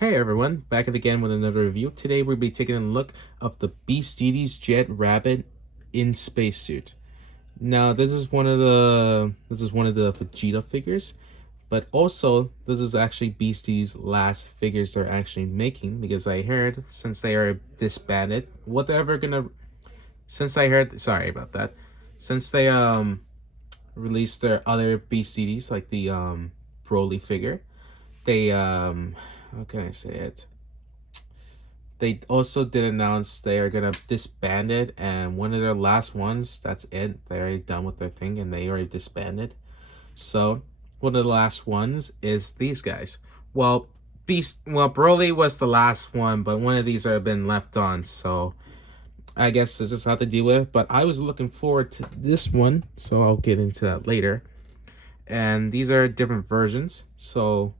Hey everyone, back at again with another review. Today we'll be taking a look of the deities Jade Rabbit in spacesuit. Now this is one of the Vegeta figures, but also this is actually Beastie's last figures they're actually making because I heard since they are disbanded, sorry about that. Since they released their other Beasties like the Broly figure, they how can I say it? They also did announce they are gonna disband it, and one of their last ones, that's it. They're already done with their thing, and they already disbanded. So one of the last ones is these guys. Broly was the last one, but one of these have been left on. So I guess this is how to deal with it. But I was looking forward to this one, so I'll get into that later. And these are different versions. So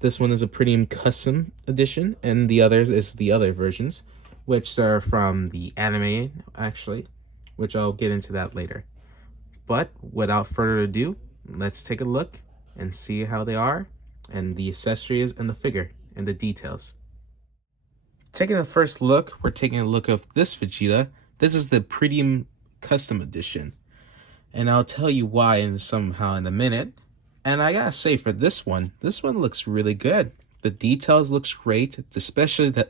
this one is a premium custom edition, and the others is the other versions, which are from the anime, actually, which I'll get into that later. But without further ado, let's take a look and see how they are, and the accessories and the figure and the details. Taking a first look, we're taking a look of this Vegeta. This is the premium custom edition, and I'll tell you why in a minute. And I gotta say, for this one looks really good. The details looks great, especially the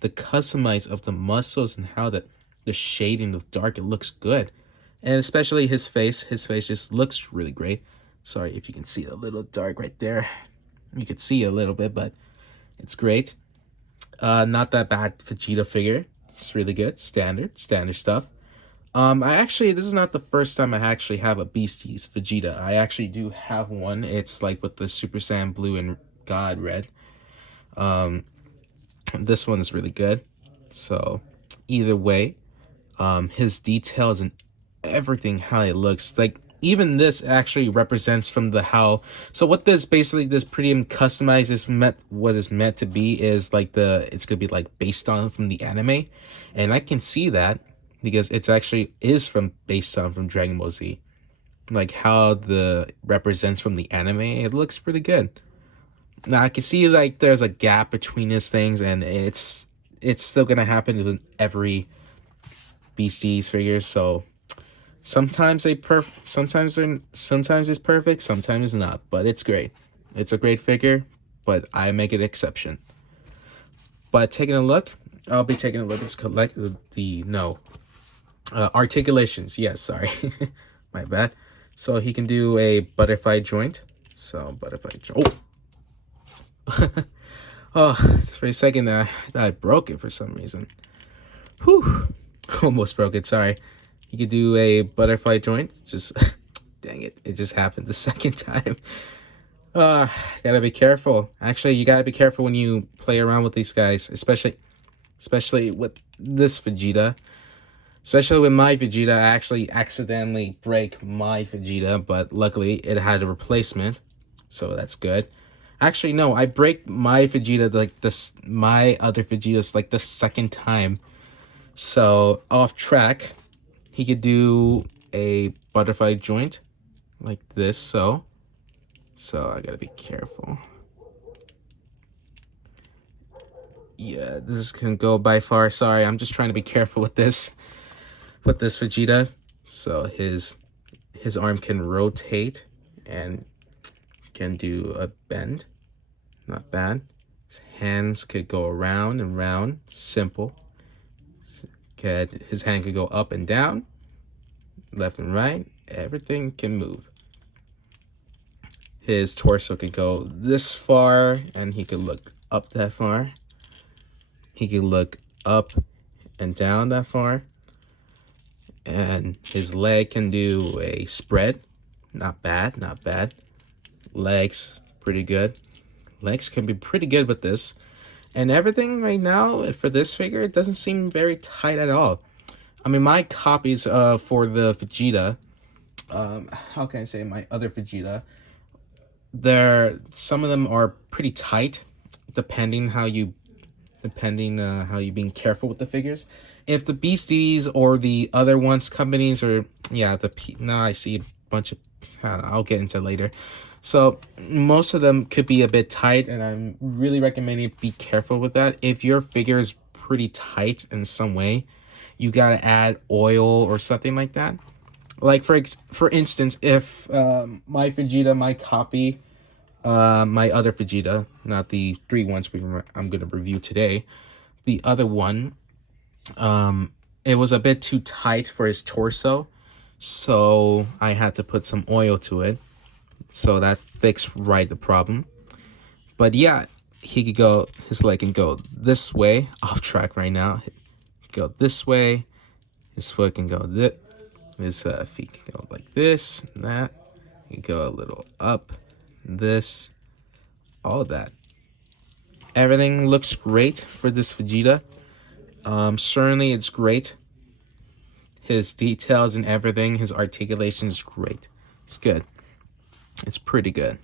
customize of the muscles and how the shading of dark, it looks good. And especially his face just looks really great. Sorry if you can see a little dark right there. You could see a little bit, but it's great. Not that bad Vegeta figure. It's really good. Standard stuff. This is not the first time I actually have a Beasties Vegeta. I actually do have one. It's like with the Super Saiyan Blue and God Red. This one is really good. So, either way, his details and everything, how it looks, like even this actually represents from the how. So what this premium customized what is meant to be is like it's gonna be like based on from the anime, and I can see that because it's actually is based on from Dragon Ball Z, like how the represents from the anime. It looks pretty good. Now I can see like there's a gap between these things, and it's still gonna happen in every Beasties figures. So sometimes it's perfect, sometimes it's not, but it's great. It's a great figure, but I make an exception. But I'll be taking a look. Let's collect the no articulations. Yes, sorry, my bad. So he can do a butterfly joint. So butterfly joint. Oh, oh, for a second there, I thought I broke it for some reason. Whew, almost broke it. Sorry. He could do a butterfly joint. Just dang it, it just happened the second time. Gotta be careful. Actually, you gotta be careful when you play around with these guys, especially with this Vegeta. Especially with my Vegeta, I actually accidentally break my Vegeta, but luckily it had a replacement, so that's good. Actually, no, I break my Vegeta my other Vegeta's like the second time. So off track, he could do a butterfly joint like this. So I gotta be careful. Yeah, this can go by far. Sorry, I'm just trying to be careful with this Vegeta. So his arm can rotate and can do a bend. Not bad. His hands could go around and round. Simple. His hand could go up and down, left and right. Everything can move. His torso could go this far, and he could look up that far. He could look up and down that far. And his leg can do a spread. Not bad, not bad. Legs, pretty good. Legs can be pretty good with this. And everything right now for this figure, it doesn't seem very tight at all. I mean, my copies for the Vegeta, how can I say, my other Vegeta, some of them are pretty tight, depending how you being careful with the figures. If the Beasties or the other ones companies, or yeah, now I see a bunch of, I'll get into later. So most of them could be a bit tight, and I'm really recommending be careful with that. If your figure is pretty tight in some way, you gotta add oil or something like that. Like for instance, if my Vegeta, my copy, my other Vegeta, not the three ones I'm gonna review today, the other one, it was a bit too tight for his torso, so I had to put some oil to it. So that fixed the problem. But yeah, he could go, his leg can go this way, off track right now. Go this way, his foot can go this, his feet can go like this, and that. He can go a little up, this, all of that. Everything looks great for this Vegeta. Certainly it's great. His details and everything, his articulation is great. It's good. It's pretty good.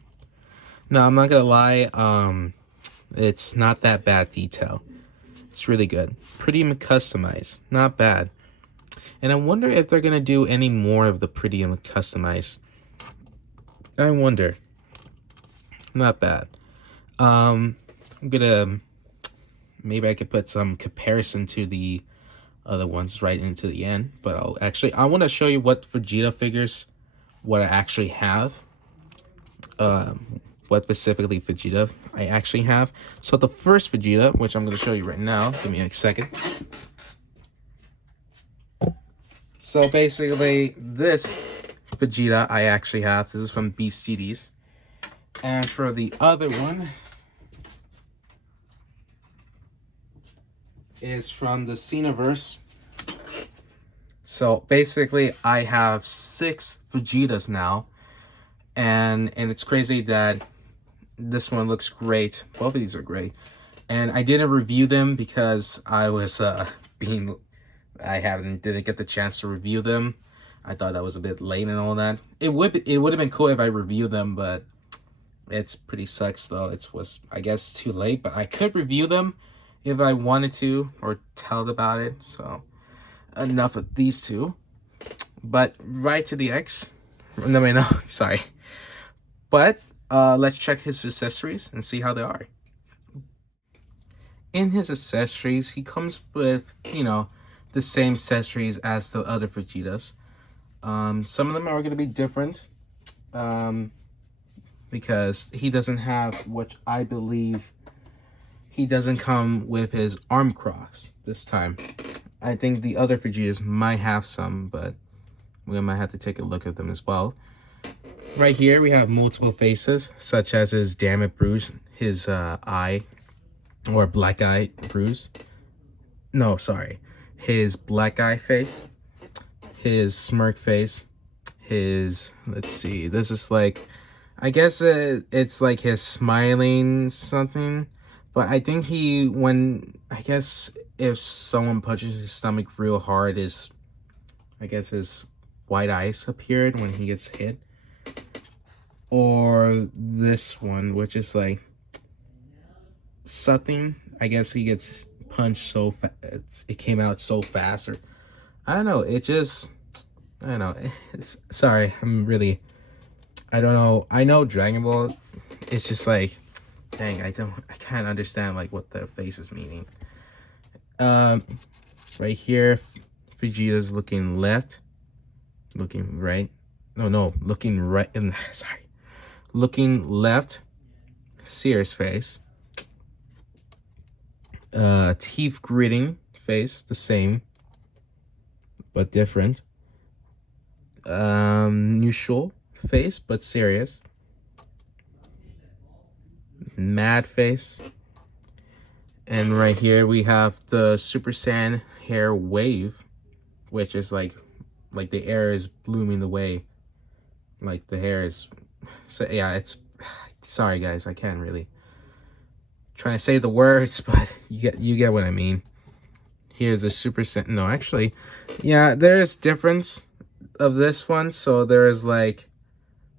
No, I'm not gonna lie, it's not that bad detail. It's really good. Pretty customized. Not bad. And I wonder if they're gonna do any more of the pretty and customized. I wonder. Not bad. I'm gonna, maybe I could put some comparison to the other ones right into the end. But I want to show you what Vegeta figures, what I actually have. What specifically Vegeta I actually have. So the first Vegeta, which I'm going to show you right now, give me a second. So basically, this Vegeta I actually have. This is from deities. And for the other one is from the Xenoverse. So basically, I have 6 Vegetas now. And it's crazy that this one looks great. Both of these are great. And I didn't review them because I was didn't get the chance to review them. I thought that was a bit late and all that. It would have been cool if I reviewed them, but it's pretty sucks though. It was, I guess, too late, but I could review them if I wanted to or tell about it. So enough of these two. But right to the X. No, sorry. But let's check his accessories and see how they are. In his accessories, he comes with, the same accessories as the other Vegetas. Some of them are going to be different. Because he doesn't have, which I believe, he doesn't come with his arm crocs this time. I think the other Vegetas might have some, but we might have to take a look at them as well. Right here, we have multiple faces, such as his Damn It Bruise, his eye, or black eye bruise. No, sorry. His black eye face, his smirk face, his, let's see, this is like, I guess it's like his smiling something. But I think I guess if someone punches his stomach real hard, I guess his white eyes appeared when he gets hit. Or this one, which is like something. I guess he gets punched so fast. It came out so fast, or I don't know. I don't know. Sorry, I don't know. I know Dragon Ball. It's just like, dang, I can't understand like what the face is meaning. Right here, Vegeta's looking left, looking right. No, looking right. Sorry. Looking left, serious face. Teeth gritting face, the same, but different. Neutral face, but serious. Mad face. And right here we have the Super Saiyan hair wave, which is like the air is blooming the way. Like the hair is. So yeah, sorry guys, I can't really trying to say the words, but you get what I mean. Here's a Super Saiyan. No, actually, yeah, there's difference of this one. So there is like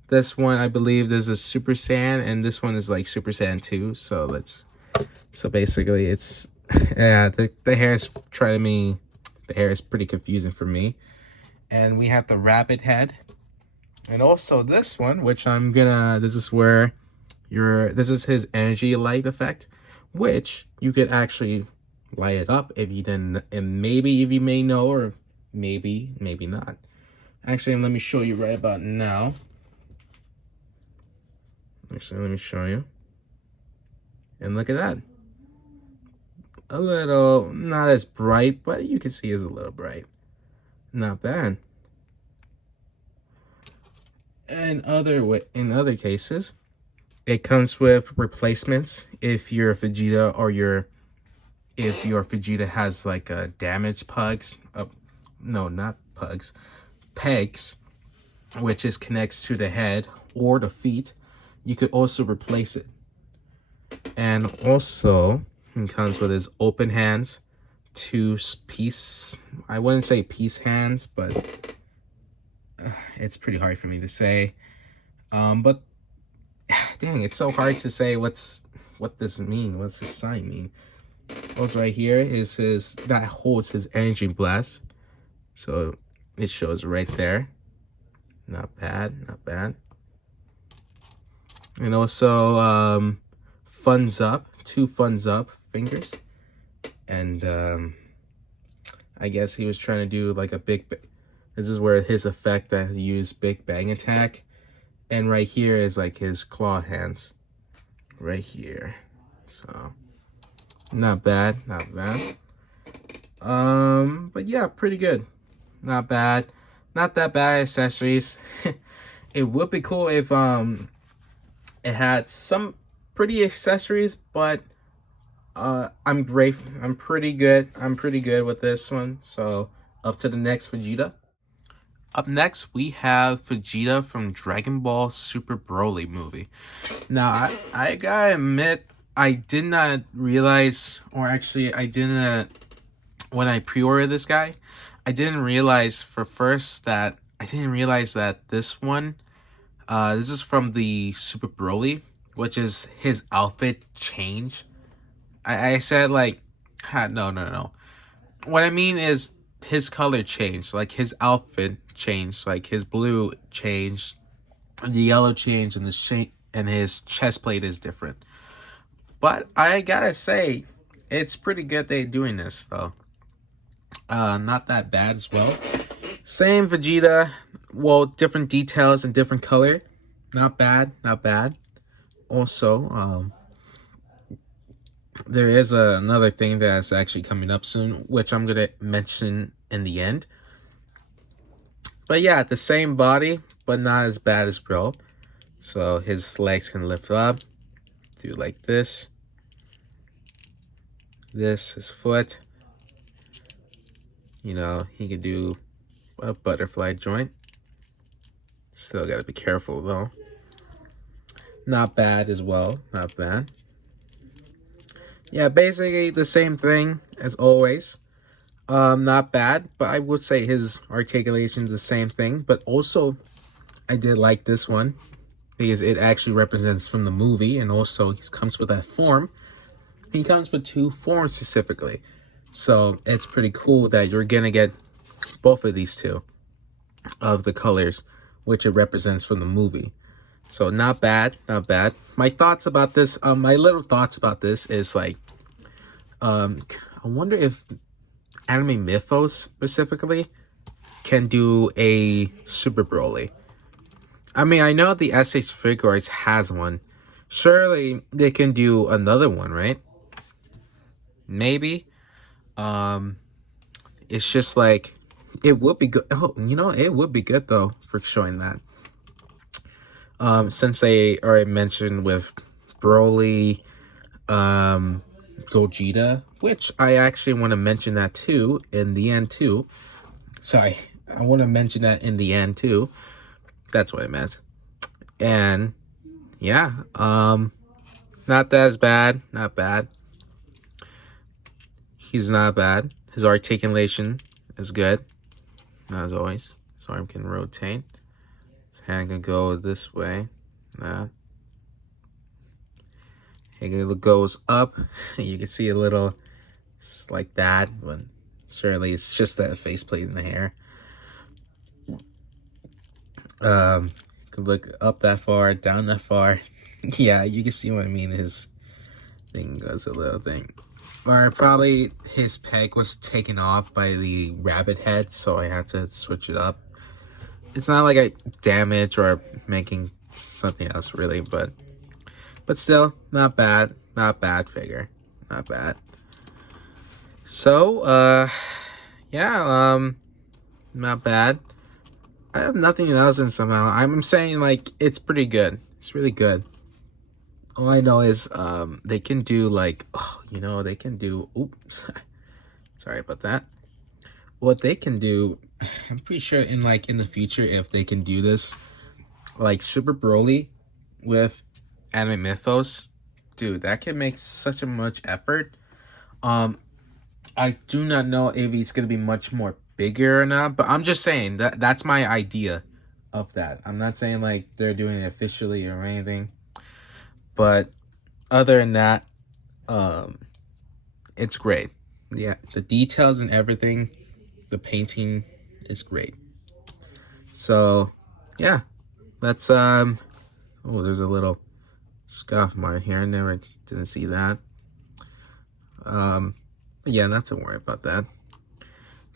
this one, I believe there's a Super Saiyan, and this one is like Super Saiyan 2. So basically it's yeah, the hair is the hair is pretty confusing for me. And we have the rabbit head. And also this one, which I'm gonna, this is where this is his energy light effect, which you could actually light it up if you didn't, and maybe if you may know, or maybe not. Actually, let me show you right about now. Actually, let me show you. And look at that. A little, not as bright, but you can see it's a little bright. Not bad. And in other cases, it comes with replacements if your Vegeta or if your Vegeta has like a damaged pugs. No, not pugs. Pegs, which is connects to the head or the feet. You could also replace it. And also, it comes with his open hands, two piece. I wouldn't say piece hands, but it's pretty hard for me to say. But dang, it's so hard to say what this mean. What's this sign mean? Also, right here is that holds his energy blast. So it shows right there. Not bad, not bad. And also, funds up, two funds up fingers. And I guess he was trying to do like a big. This is where his effect that he used Big Bang Attack. And right here is like his claw hands. Right here. So not bad, not bad. But yeah, pretty good. Not bad. Not that bad accessories. It would be cool if it had some pretty accessories, but I'm great. I'm pretty good. I'm pretty good with this one. So up to the next Vegeta. Up next, we have Vegeta from Dragon Ball Super Broly movie. Now, I gotta admit, I did not realize, or actually, I didn't, when I pre-ordered this guy, I didn't realize that this one, this is from the Super Broly, which is his outfit change. I said, like, no. What I mean is his color changed, like his outfit changed, like his blue changed, the yellow changed, and his chest plate is different. But I gotta say, it's pretty good they're doing this though. Not that bad as well. Same Vegeta, well, different details and different color. Not bad, not bad. Also, there is another thing that's actually coming up soon, which I'm gonna mention in the end. But yeah, the same body, but not as bad as Bro. So his legs can lift up, do like this. This, his foot. You know, he could do a butterfly joint. Still gotta be careful though. Not bad as well, not bad. Yeah, basically the same thing as always. Not bad, but I would say his articulation is the same thing. But also, I did like this one because it actually represents from the movie, and also he comes with that form. He comes with two forms specifically, so it's pretty cool that you're gonna get both of these two of the colors, which it represents from the movie. So not bad, not bad. My thoughts about this, my little thoughts about this is like, I wonder if Anime Mythos specifically can do a Super Broly. I mean, I know the SH Figuarts has one. Surely they can do another one, right? Maybe. It's just like, it would be good. Oh, you know, it would be good though for showing that. Since they already mentioned with Broly, Gogeta, which I actually want to mention that too in the end too. Sorry, I want to mention that in the end too. That's what I meant. And yeah, not as bad, not bad. He's not bad. His articulation is good, as always. His arm can rotate. His hand can go this way. Nah. It goes up. You can see a little like that, but surely it's just that faceplate in the hair. Could look up that far, down that far. Yeah, you can see what I mean. His thing goes a little thing. Or probably his peg was taken off by the rabbit head, so I had to switch it up. It's not like I damage or making something else really, but still not bad. Not bad figure. Not bad. So, yeah, not bad. I have nothing else in somehow. I'm saying like it's pretty good. It's really good. All I know is they can do like they can do oops. Sorry about that. What they can do, I'm pretty sure in the future if they can do this like Super Broly with anime mythos, dude, that can make such a much effort. I do not know if it's gonna be much more bigger or not, but I'm just saying that's my idea of that. I'm not saying like they're doing it officially or anything, but other than that, it's great. Yeah, the details and everything, the painting is great. So, yeah, that's Oh, there's a little scuff mark here. I never didn't see that. But yeah, not to worry about that.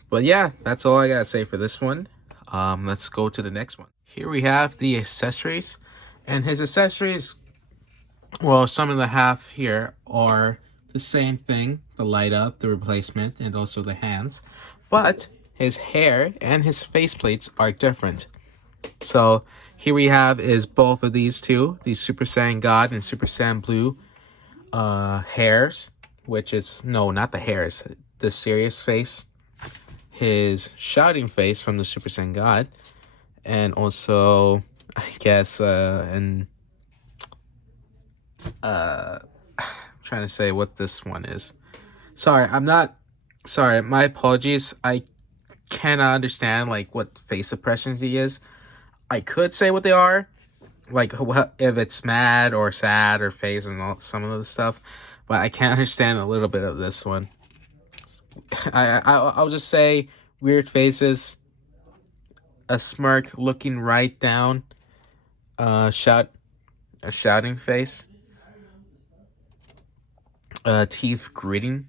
But yeah, that's all I gotta say for this one. Let's go to the next one. Here we have the accessories, and his accessories, well, some of the half here are the same thing, the light up, the replacement, and also the hands, but his hair and his faceplates are different. So here we have is both of these two, the Super Saiyan God and Super Saiyan Blue hairs, which is, no, not the hairs, the serious face, his shouting face from the Super Saiyan God, and also, I guess, I'm trying to say what this one is. Sorry, my apologies. I cannot understand, like, what face suppressions he is. I could say what they are, like, if it's mad or sad or face and all some of the stuff, but I can't understand a little bit of this one. I'll just say weird faces, a smirk looking right down, a shouting face, teeth gritting,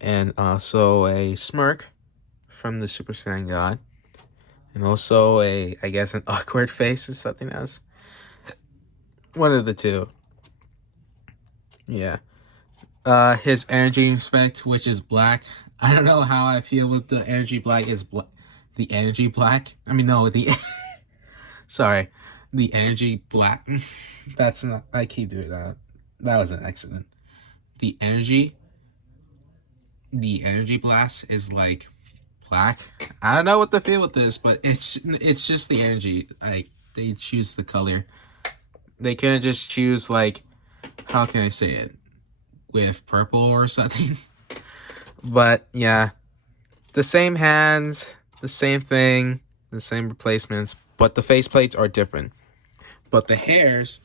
and also a smirk from the Super Saiyan God, and also I guess an awkward face or something else. One of the two. Yeah. His energy effect, which is black. I don't know how I feel with the energy black is the energy black. I mean, no, the sorry, the energy black. That's not. I keep doing that. That was an accident. The energy blast is like black. I don't know what to feel with this, but it's just the energy. Like they choose the color. They couldn't just choose like, how can I say it, with purple or something. But yeah, the same hands, the same thing, the same replacements, but the faceplates are different. But the hairs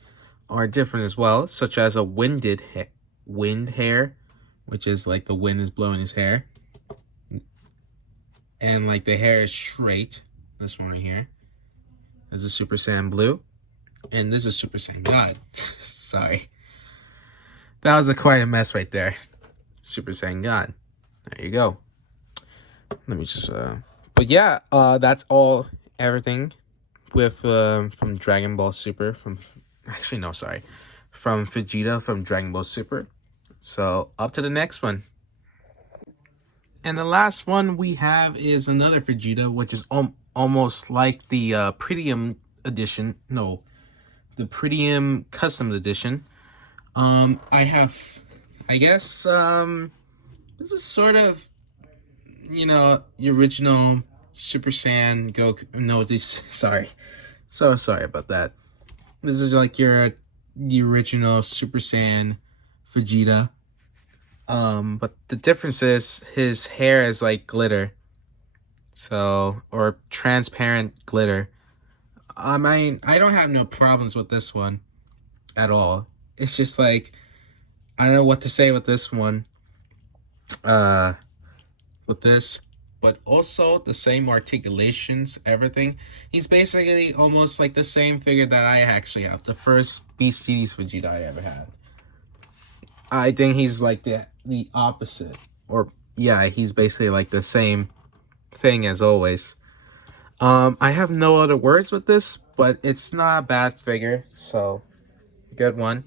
are different as well, such as a wind hair, which is like the wind is blowing his hair. And like the hair is straight. This one right here. This is Super Saiyan Blue. And this is Super Saiyan God. Sorry. That was quite a mess right there. Super Saiyan God. There you go. Let me just but yeah, that's everything with from Dragon Ball Super, from Vegeta from Dragon Ball Super. So up to the next one. And the last one we have is another Vegeta, which is almost like the Premium edition. No, the Premium Custom Edition. I have, I guess, this is sort of, the original Super Saiyan Goku. No, sorry. So sorry about that. This is like the original Super Saiyan Vegeta. But the difference is his hair is like glitter. So, or transparent glitter. I mean, I don't have no problems with this one at all. It's just like, I don't know what to say with this one. With this, but also the same articulations, everything. He's basically almost like the same figure that I actually have. The first deities Vegeta I ever had. I think he's like the opposite. Or, yeah, he's basically like the same thing as always. I have no other words with this, but it's not a bad figure, so good one.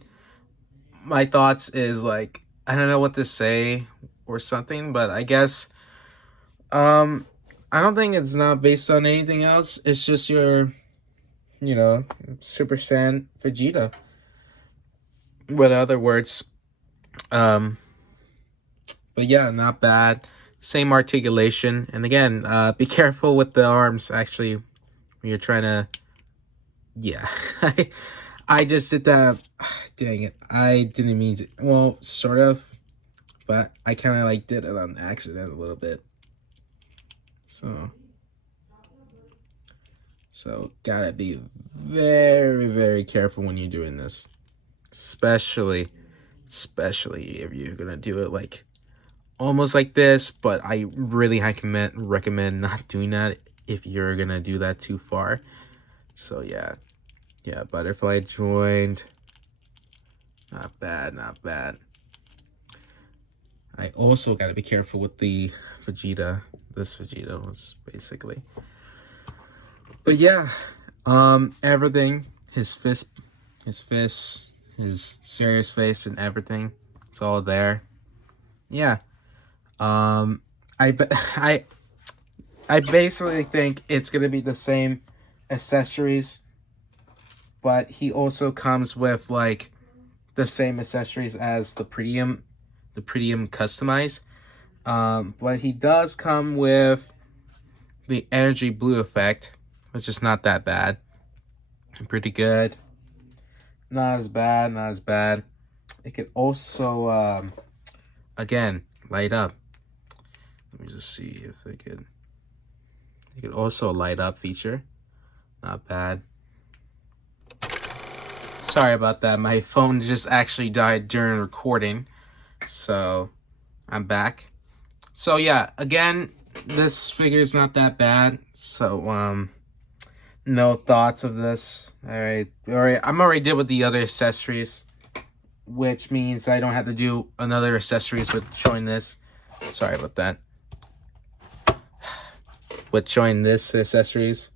My thoughts is like, I don't know what to say or something, but I guess I don't think it's not based on anything else. It's just your, Super Saiyan Vegeta. With other words, but yeah, not bad. Same articulation, and again, be careful with the arms. Actually, when you're trying to, yeah, I just did that. Dang it, I didn't mean to. Well, sort of, but I kind of like did it on accident a little bit. So gotta be very, very careful when you're doing this, especially if you're gonna do it like almost like this. But I really recommend not doing that if you're gonna do that too far. So yeah, butterfly joined. Not bad. I also gotta be careful with the Vegeta. This Vegeta was basically. But yeah, everything, his fist, his serious face, and everything, it's all there. Yeah. I basically think it's gonna be the same accessories, but he also comes with like the same accessories as the Prettium customized. But he does come with the energy blue effect, which is not that bad. Pretty good. Not as bad. It could also, again, light up. Let me just see if it could. It could also light up feature. Not bad. Sorry about that. My phone just actually died during recording. So, I'm back. So, yeah, again, this figure is not that bad. So, no thoughts of this. Alright. I'm already did with the other accessories, which means I don't have to do another accessories with showing this. Sorry about that. With showing this accessories.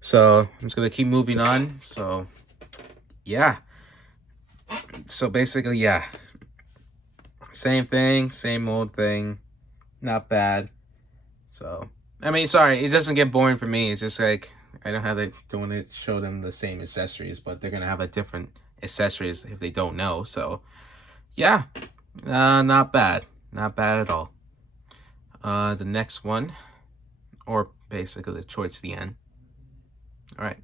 So I'm just gonna keep moving on. So yeah. So basically, yeah. Same thing, same old thing. Not bad. So I mean, sorry, it doesn't get boring for me. It's just like I don't want to show them the same accessories, but they're gonna have a different accessories if they don't know. So yeah, not bad at all. The next one, or basically towards the end. All right.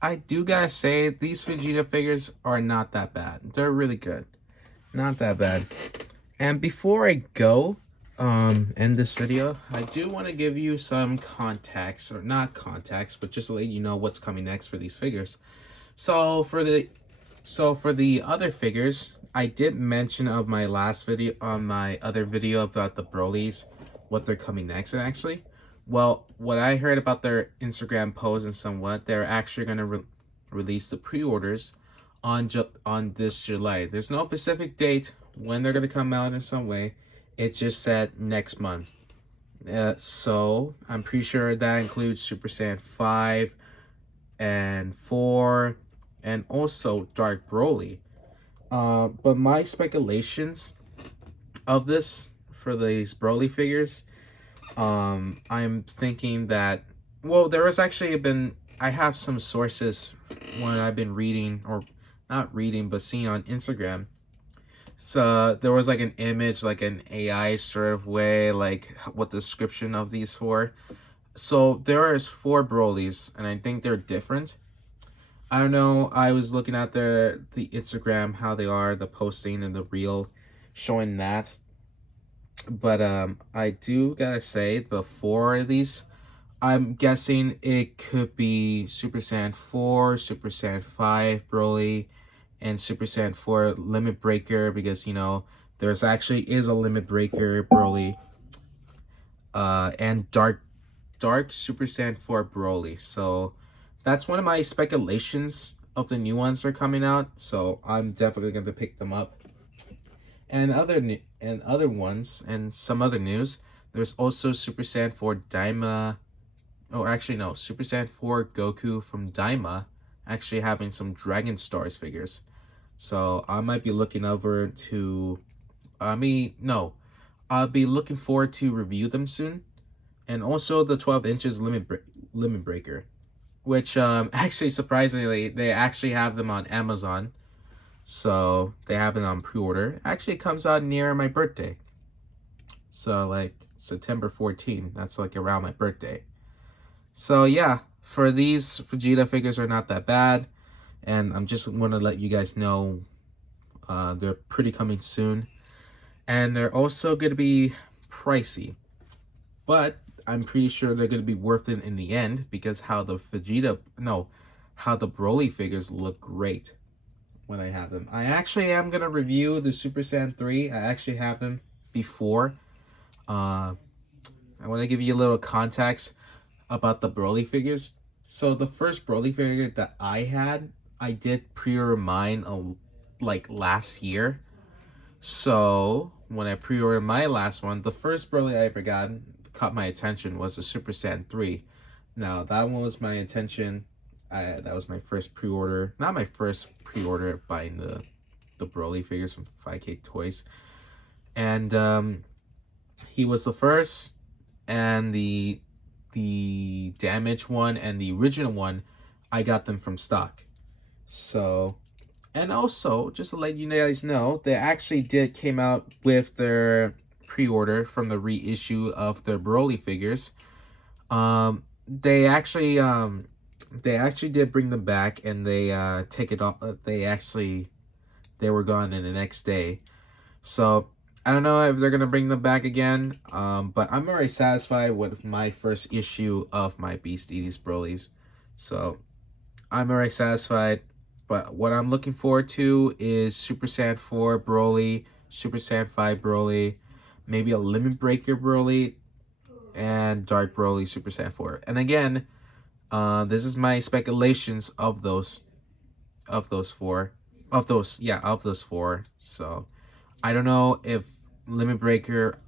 I do gotta say these Vegeta figures are not that bad. They're really good, not that bad. And before I go, end this video, I do want to give you some context, or not context, but just to let you know what's coming next for these figures. So for the other figures, I did mention of my last video, on my other video about the Broly's, what they're coming next. And actually, well, what I heard about their Instagram post and somewhat, they're actually going to release the pre-orders on this July. There's no specific date when they're going to come out in some way. It just said next month. So I'm pretty sure that includes Super Saiyan 5 and 4 and also Dark Broly. But my speculations of this for these Broly figures, I'm thinking that, well, there has actually been, I have some sources when I've been reading, or not reading, but seeing on Instagram. So there was like an image, like an AI sort of way, like what the description of these for. So there is 4 Brolys, and I think they're different. I don't know, I was looking at the Instagram, how they are, the posting and the reel showing that. But I do gotta say, the 4 of these, I'm guessing it could be Super Saiyan 4, Super Saiyan 5 Broly, and Super Saiyan 4 Limit Breaker, because, there's actually is a Limit Breaker Broly. and Dark Super Saiyan 4 Broly. So that's one of my speculations of the new ones that are coming out. So I'm definitely going to pick them up. And other ones and some other news. There's also Super Saiyan 4 Daima. Oh, actually no, Super Saiyan 4 Goku from Daima actually having some Dragon Stars figures. So I might be looking over to I'll be looking forward to review them soon. And also the 12 inches limit breaker, which actually surprisingly they actually have them on Amazon. So they have it on pre-order. Actually it comes out near my birthday. So like September 14th, that's like around my birthday. So yeah, for these Vegeta figures are not that bad. And I'm just want to let you guys know they're pretty coming soon. And they're also going to be pricey. But I'm pretty sure they're going to be worth it in the end because how the Broly figures look great when I have them. I actually am going to review the Super Saiyan 3. I actually have them before. I want to give you a little context about the Broly figures. So the first Broly figure that I had, I did pre-order mine like last year. So when I pre-ordered my last one, the first Broly I ever caught my attention was the Super Saiyan 3. Now that one was my attention. That was my first pre-order. Not my first pre-order buying the Broly figures from 5K Toys. And he was the first, and the damaged one and the original one, I got them from stock. So, and also just to let you guys know, they actually came out with their pre-order from the reissue of their Broly figures. They actually did bring them back, and they take it off. They were gone in the next day. So I don't know if they're gonna bring them back again. But I'm already satisfied with my first issue of my Beast Deities Brolys. So I'm already satisfied. But what I'm looking forward to is Super Saiyan 4 Broly, Super Saiyan 5 Broly, maybe a Limit Breaker Broly, and Dark Broly Super Saiyan 4. And again, this is my speculations of those four. So I don't know if Limit Breaker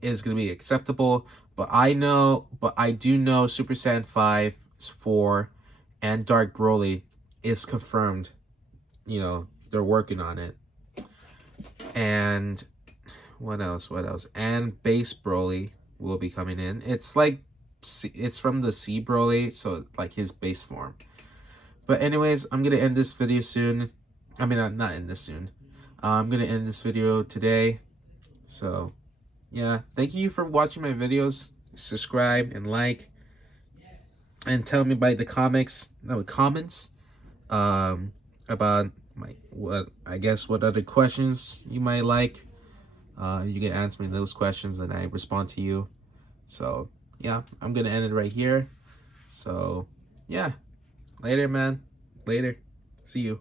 is gonna be acceptable, but I do know Super Saiyan 5, 4, and Dark Broly is confirmed. You know, they're working on it. And what else? And Base Broly will be coming in. It's from the C Broly, so like his base form. But anyways, I'm gonna end this video soon. I mean, not end this soon. I'm gonna end this video today. So yeah, thank you for watching my videos. Subscribe and like, and tell me by the comments about what other questions you might like. You can answer me those questions and I respond to you. So yeah, I'm gonna end it right here. So yeah, later man, later, see you.